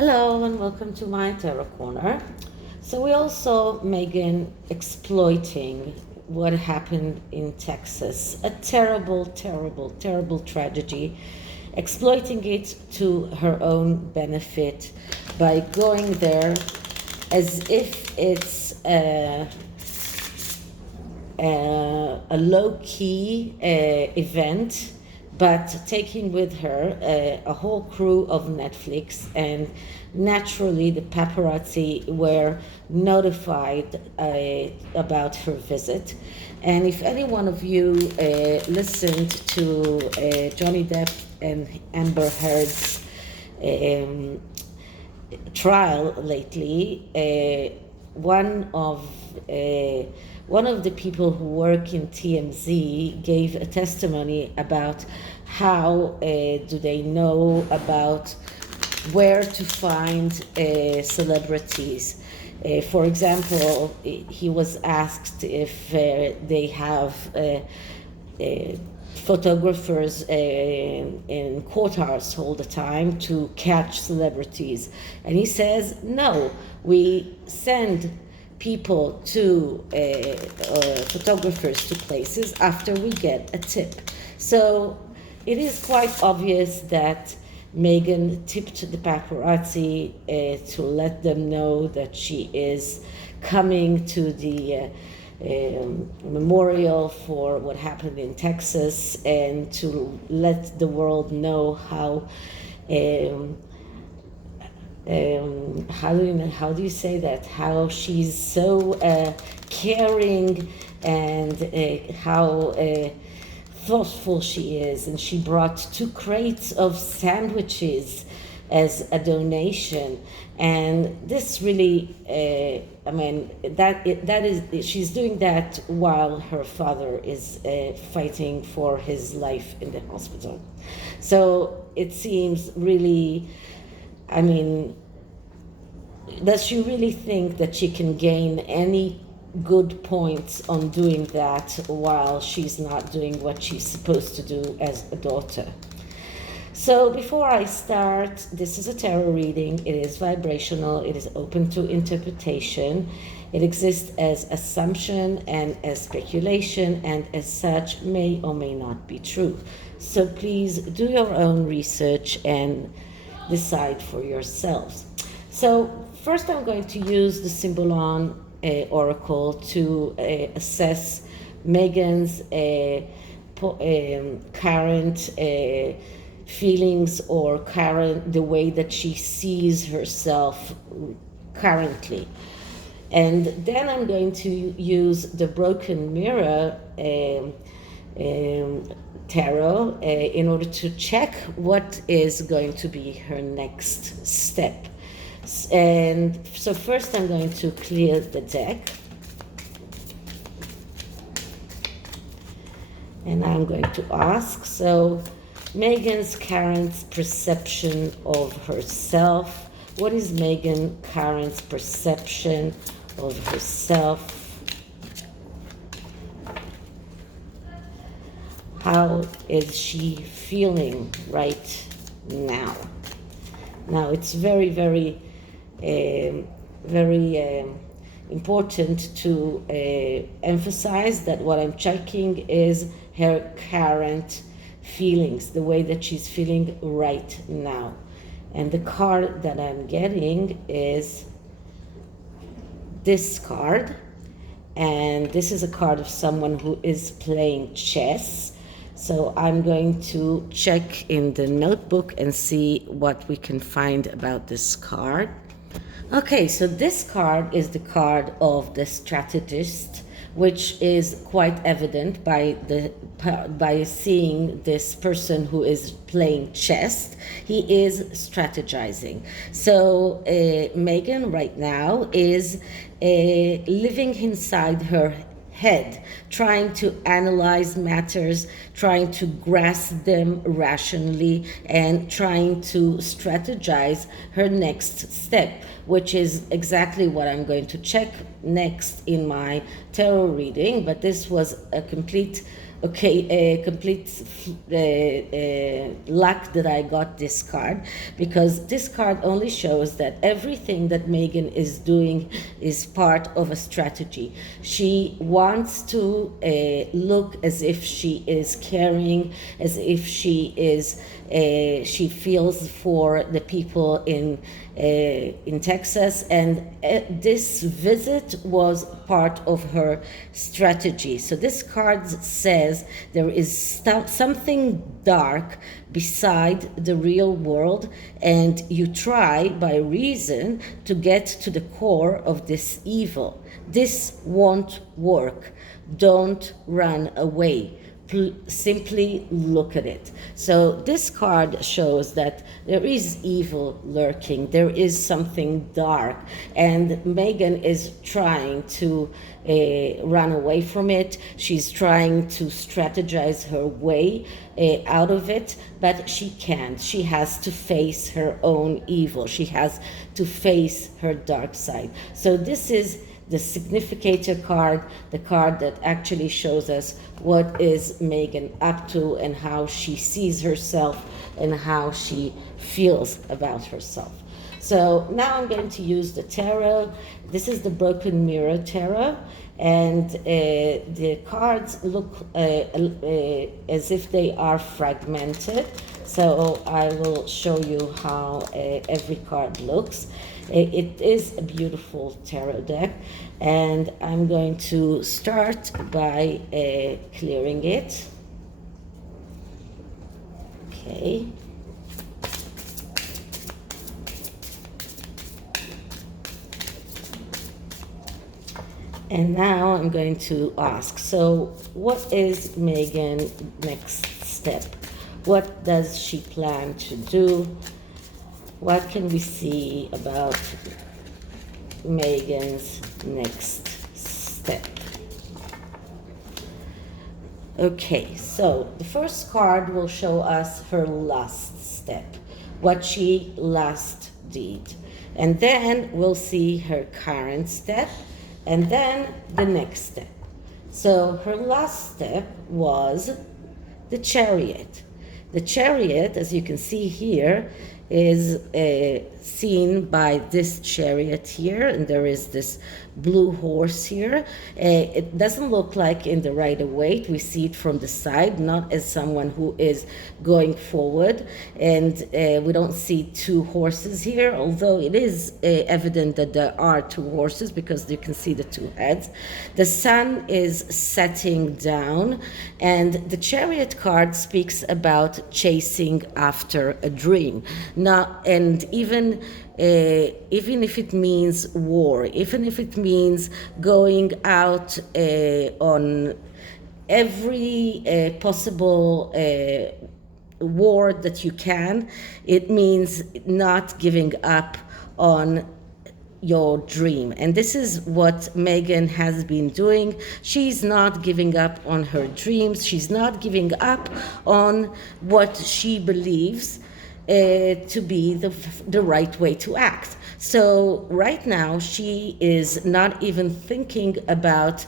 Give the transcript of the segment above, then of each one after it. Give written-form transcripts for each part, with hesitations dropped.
Hello and welcome to my Tarot Corner. So we all saw Meghan exploiting what happened in Texas, a terrible, terrible, terrible tragedy, exploiting it to her own benefit by going there as if it's a low-key event, but taking with her a whole crew of Netflix, and naturally the paparazzi were notified about her visit. And if any one of you listened to Johnny Depp and Amber Heard's trial lately, one of the people who work in TMZ gave a testimony about how do they know about where to find celebrities. For example, he was asked if they have photographers in courthouse all the time to catch celebrities, and he says no, we send people to photographers to places after we get a tip. So it is quite obvious that Meghan tipped the paparazzi to let them know that she is coming to the memorial for what happened in Texas, and to let the world know how how do you say that? How she's so caring, and how thoughtful she is. And she brought 2 crates of sandwiches as a donation. And this really, she's doing that while her father is fighting for his life in the hospital. So it seems really, does she really think that she can gain any good points on doing that while she's not doing what she's supposed to do as a daughter? So before I start, this is a tarot reading. It is vibrational. It is open to interpretation. It exists as assumption and as speculation, and as such may or may not be true. So please do your own research and decide for yourselves. So first I'm going to use the SYMBOLON oracle to assess Meghan's current feelings, or the way that she sees herself currently. And then I'm going to use the broken mirror tarot in order to check what is going to be her next step. And so first I'm going to clear the deck, and I'm going to ask, so Meghan's current perception of herself. What is Meghan's current perception of herself? How is she feeling right now? Now it's very, very important to emphasize that what I'm checking is her current feelings, the way that she's feeling right now. And the card that I'm getting is this card, and this is a card of someone who is playing chess. So I'm going to check in the notebook and see what we can find about this card. Okay, so this card is the card of the strategist, which is quite evident by seeing this person who is playing chess. He is strategizing. So Meghan right now is living inside her head, trying to analyze matters, trying to grasp them rationally, and trying to strategize her next step, which is exactly what I'm going to check next in my tarot reading. But this was a complete Okay, a complete luck that I got this card, because this card only shows that everything that Meghan is doing is part of a strategy. She wants to look as if she is caring, as if she is she feels for the people in Texas, and this visit was part of her strategy. So this card says there is something dark beside the real world, and you try by reason to get to the core of this evil. This won't work. Don't run away. Simply look at it. So this card shows that there is evil lurking, there is something dark, and Meghan is trying to run away from it. She's trying to strategize her way out of it, but she can't. She has to face her own evil. She has to face her dark side. So this is the significator card, the card that actually shows us what is Meghan up to and how she sees herself and how she feels about herself. So now I'm going to use the tarot. This is the Broken Mirror Tarot, and the cards look as if they are fragmented. So I will show you how every card looks. It is a beautiful tarot deck, and I'm going to start by clearing it. Okay. And now I'm going to ask, so what is Meghan's next step? What does she plan to do? What can we see about Meghan's next step? Okay, so the first card will show us her last step, what she last did. And then we'll see her current step, and then the next step. So her last step was the Chariot. The Chariot, as you can see here, is seen by this chariot here, and there is this blue horse here. It doesn't look like in the Rider-Waite. We see it from the side, not as someone who is going forward, and we don't see two horses here, although it is evident that there are two horses because you can see the two heads. The sun is setting down, and the Chariot card speaks about chasing after a dream. Now, and even if it means war, even if it means going out on every possible war that you can, it means not giving up on your dream. And this is what Meghan has been doing. She's not giving up on her dreams. She's not giving up on what she believes to be the right way to act. So right now she is not even thinking about,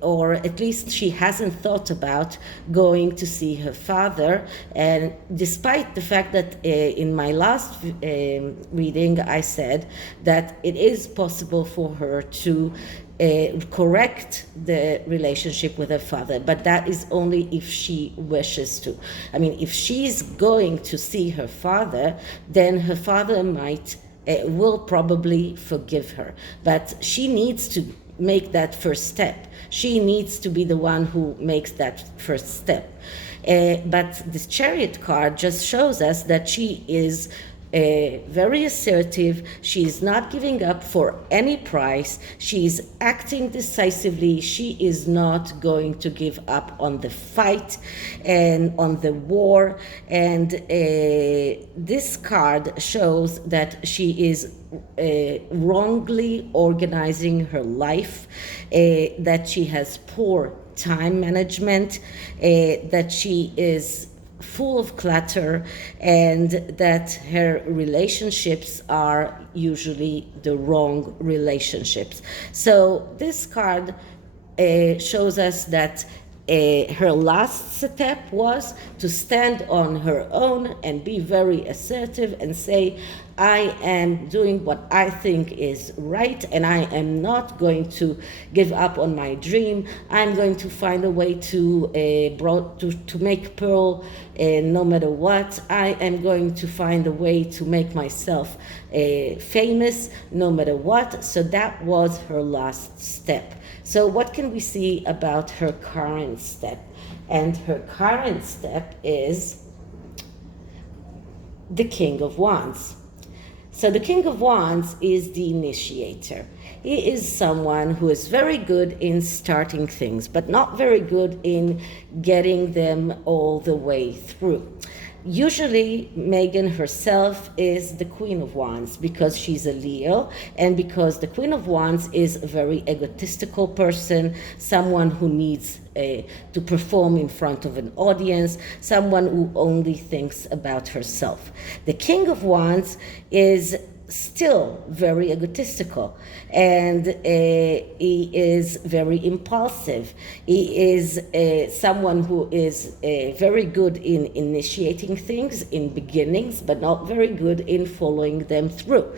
or at least she hasn't thought about going to see her father. And despite the fact that in my last reading I said that it is possible for her to correct the relationship with her father, but that is only if she wishes to. I mean, if she's going to see her father, then her father will probably forgive her, but she needs to make that first step. She needs to be the one who makes that first step. But this Chariot card just shows us that she is very assertive. She's not giving up for any price. She's acting decisively. She is not going to give up on the fight and on the war. And this card shows that she is wrongly organizing her life, that she has poor time management, that she is full of clutter, and that her relationships are usually the wrong relationships. So this card shows us that her last step was to stand on her own and be very assertive and say, I am doing what I think is right, and I am not going to give up on my dream. I'm going to find a way to make pearl no matter what. I am going to find a way to make myself famous no matter what. So that was her last step. So what can we see about her current step? And her current step is the King of Wands. So the King of Wands is the initiator. He is someone who is very good in starting things, but not very good in getting them all the way through. Usually, Meghan herself is the Queen of Wands because she's a Leo, and because the Queen of Wands is a very egotistical person, someone who needs to perform in front of an audience, someone who only thinks about herself. The King of Wands is still very egotistical, and he is very impulsive. He is someone who is very good in initiating things in beginnings, but not very good in following them through.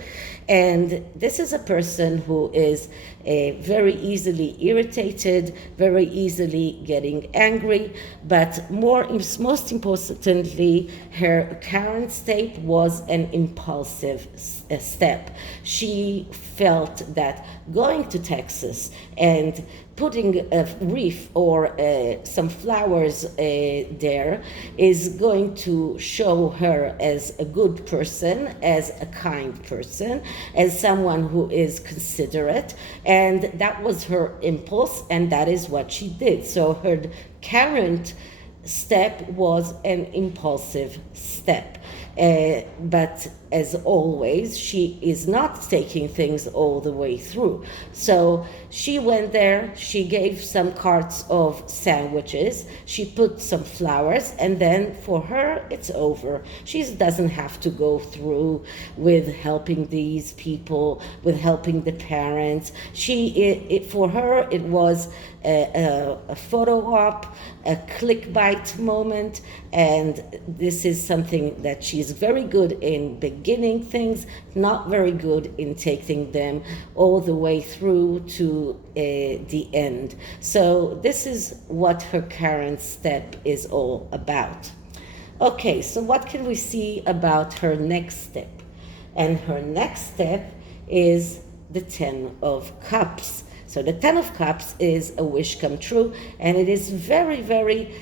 And this is a person who is very easily irritated, very easily getting angry, but most importantly, her current state was an impulsive step. She felt that going to Texas and putting a wreath or some flowers there is going to show her as a good person, as a kind person, as someone who is considerate, and that was her impulse, and that is what she did. So her current step was an impulsive step. But as always, she is not taking things all the way through. So she went there, she gave some carts of sandwiches, she put some flowers, and then for her, it's over. She doesn't have to go through with helping these people, with helping the parents. For her, it was a photo op, a clickbait moment, and this is something that she's very good in beginning things, not very good in taking them all the way through to the end. So this is what her current step is all about. Okay, so what can we see about her next step? And her next step is the Ten of Cups. So the Ten of Cups is a wish come true, and it is very, very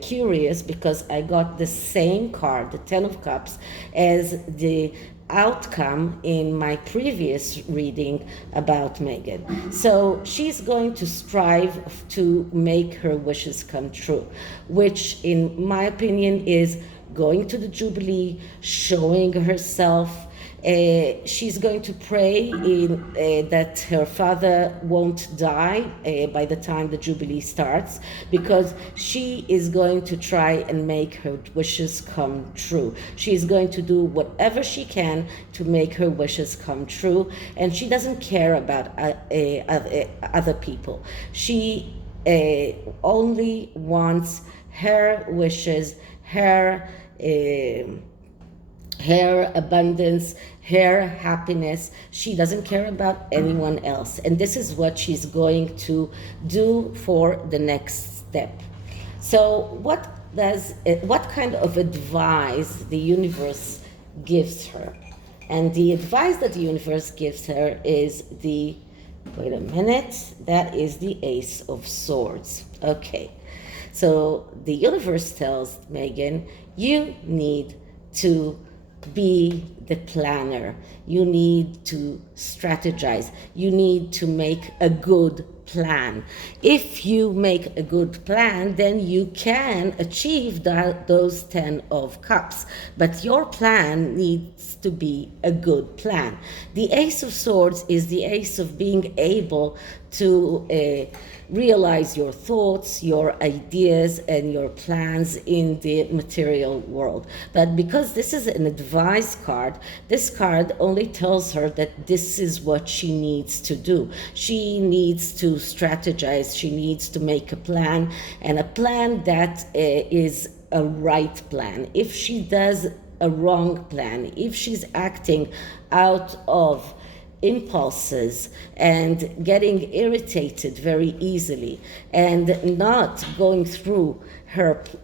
curious because I got the same card, the Ten of Cups, as the outcome in my previous reading about Meghan. So she's going to strive to make her wishes come true, which in my opinion is going to the Jubilee, showing herself. She's going to pray that her father won't die by the time the Jubilee starts, because she is going to try and make her wishes come true. She's going to do whatever she can to make her wishes come true, and she doesn't care about other people. She only wants her wishes, her abundance, her happiness. She doesn't care about anyone else. And this is what she's going to do for the next step. So what kind of advice the universe gives her? And the advice that the universe gives her is that is the Ace of Swords. Okay. So the universe tells Meghan, you need to be the planner. You need to strategize. You need to make a good plan. If you make a good plan, then you can achieve those 10 of Cups. But your plan needs to be a good plan. The Ace of Swords is the ace of being able to realize your thoughts, your ideas, and your plans in the material world. But because this is an advice card, this card only tells her that this is what she needs to do. She needs to to strategize. She needs to make a plan, and a plan that is a right plan. If she does a wrong plan, if she's acting out of impulses and getting irritated very easily and not going through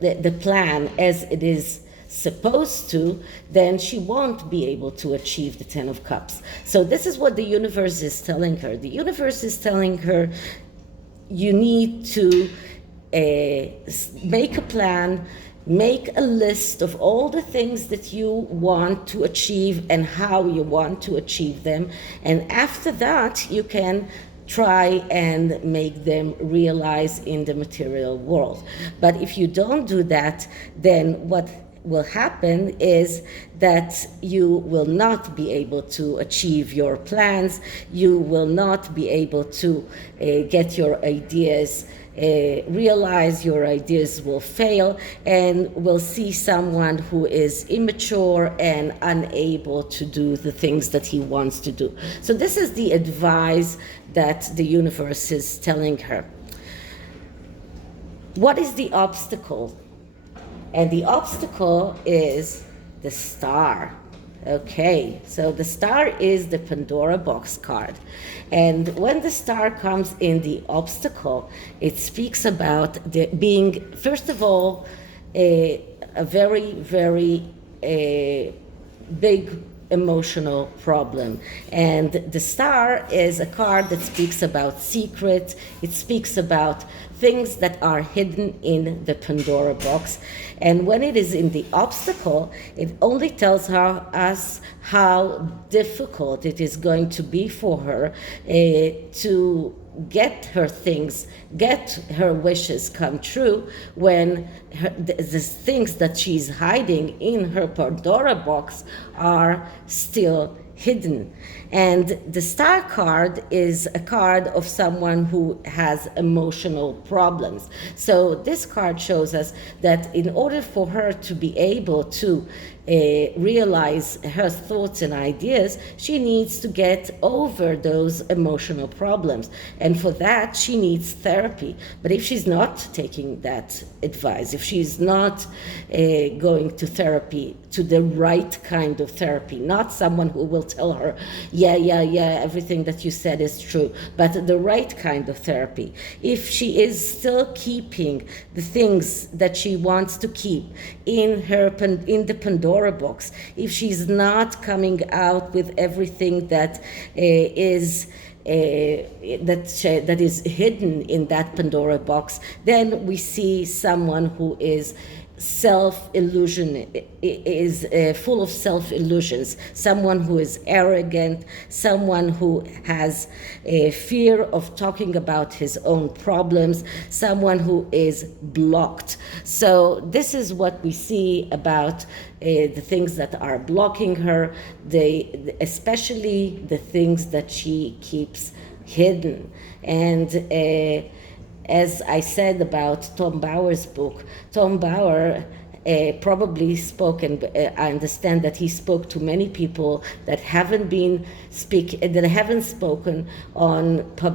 the plan as it is supposed to, then she won't be able to achieve the Ten of Cups. So this is what the universe is telling her. The universe is telling her, you need to make a plan, make a list of all the things that you want to achieve and how you want to achieve them. And after that, you can try and make them realize in the material world. But if you don't do that, then what will happen is that you will not be able to achieve your plans. You will not be able to get your ideas realize. Your ideas will fail, and will see someone who is immature and unable to do the things that he wants to do. So this is the advice that the universe is telling her. What is the obstacle? And the obstacle is the star. Okay, so the star is the Pandora box card. And when the star comes in the obstacle, it speaks about being, first of all, a very, very big emotional problem. And the star is a card that speaks about secrets. It speaks about things that are hidden in the Pandora box. And when it is in the obstacle, it only tells us how difficult it is going to be for her to get her things, get her wishes come true, when the things that she's hiding in her Pandora box are still hidden. And the star card is a card of someone who has emotional problems. So this card shows us that in order for her to be able to realize her thoughts and ideas, she needs to get over those emotional problems. And for that, she needs therapy. But if she's not taking that advice, if she's not going to therapy, to the right kind of therapy, not someone who will tell her, yeah, everything that you said is true, but the right kind of therapy. If she is still keeping the things that she wants to keep in the Pandora box, if she's not coming out with everything that is hidden in that Pandora box, then we see someone who is self-illusion, is full of self-illusions, someone who is arrogant, someone who has a fear of talking about his own problems, someone who is blocked. So this is what we see about the things that are blocking her, especially the things that she keeps hidden. And as I said about Tom Bauer's book, Tom Bauer probably spoke, and I understand that he spoke to many people that haven't spoken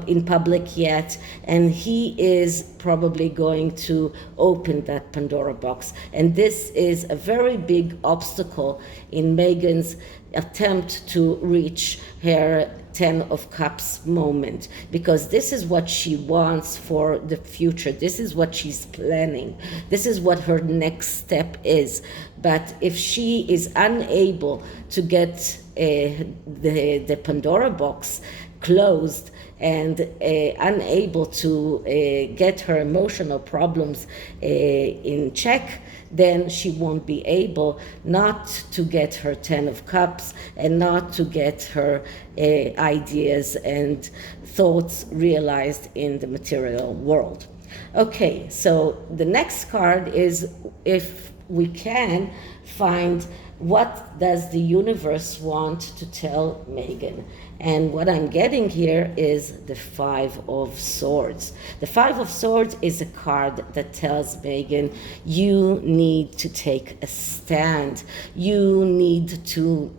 in public yet, and he is probably going to open that Pandora box. And this is a very big obstacle in Meghan's attempt to reach her Ten of Cups moment, because this is what she wants for the future. This is what she's planning. This is what her next step is. But if she is unable to get the Pandora box closed and unable to get her emotional problems in check, then she won't be able not to get her Ten of Cups and not to get her ideas and thoughts realized in the material world. Okay, so the next card is, if we can find What does the universe want to tell Meghan? And what I'm getting here is the Five of Swords. The Five of Swords is a card that tells Meghan, you need to take a stand. You need to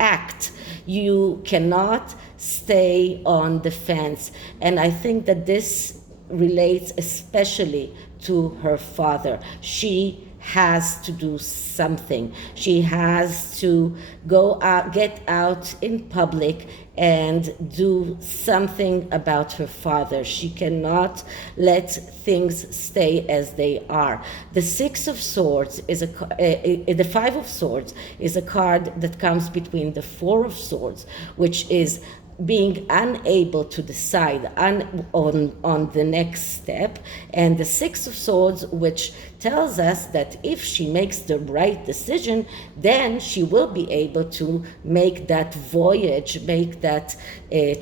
act. You cannot stay on the fence. And I think that this relates especially to her father. She has to do something. She has to go out, get out in public and do something about her father. She cannot let things stay as they are. The Six of Swords is the Five of Swords is a card that comes between the Four of Swords, which is being unable to decide on the next step, and the Six of Swords, which tells us that if she makes the right decision, then she will be able to make that voyage, make that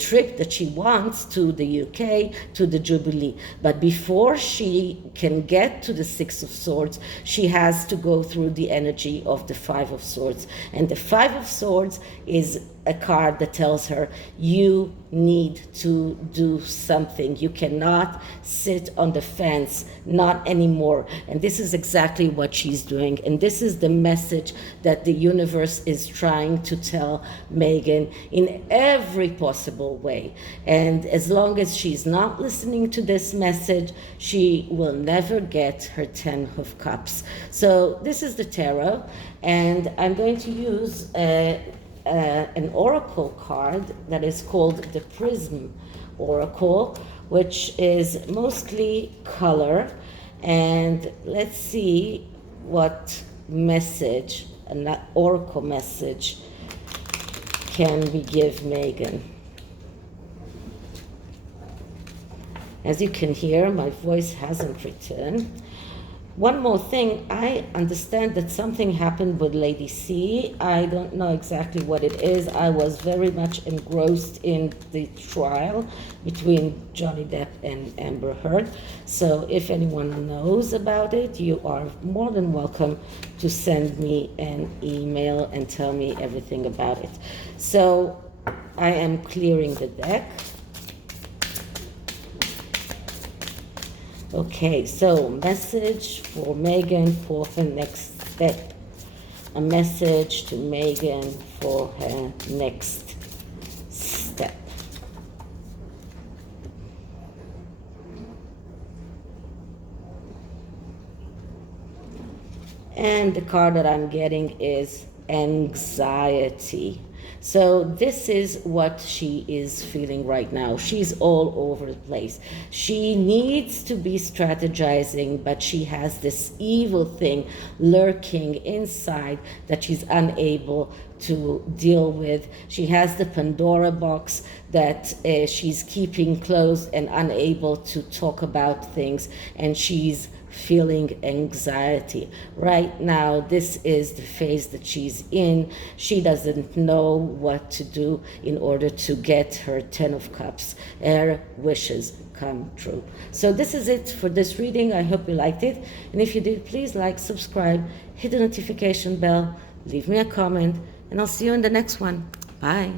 trip that she wants to the UK, to the Jubilee. But before she can get to the Six of Swords, she has to go through the energy of the Five of Swords. And the Five of Swords is a card that tells her, you need to do something. You cannot sit on the fence, not anymore. And this is exactly what she's doing. And this is the message that the universe is trying to tell Meghan in every possible way. And as long as she's not listening to this message, she will never get her 10 of Cups. So this is the tarot, and I'm going to use an oracle card that is called the PRISM oracle, which is mostly color. And let's see what message, an oracle message, can we give Meghan. As you can hear, my voice hasn't returned. One more thing, I understand that something happened with Lady C. I don't know exactly what it is. I was very much engrossed in the trial between Johnny Depp and Amber Heard. So if anyone knows about it, you are more than welcome to send me an email and tell me everything about it. So I am clearing the deck. Okay, so message for Meghan for her next step. A message to Meghan for her next step. And the card that I'm getting is anxiety. So this is what she is feeling right now. She's all over the place. She needs to be strategizing, but she has this evil thing lurking inside that she's unable to deal with. She has the Pandora box that she's keeping closed and unable to talk about things, and she's feeling anxiety. Right now, this is the phase that she's in. She doesn't know what to do in order to get her 10 of Cups, her wishes come true. So this is it for this reading. I hope you liked it. And if you did, please like, subscribe, hit the notification bell, leave me a comment, and I'll see you in the next one. Bye.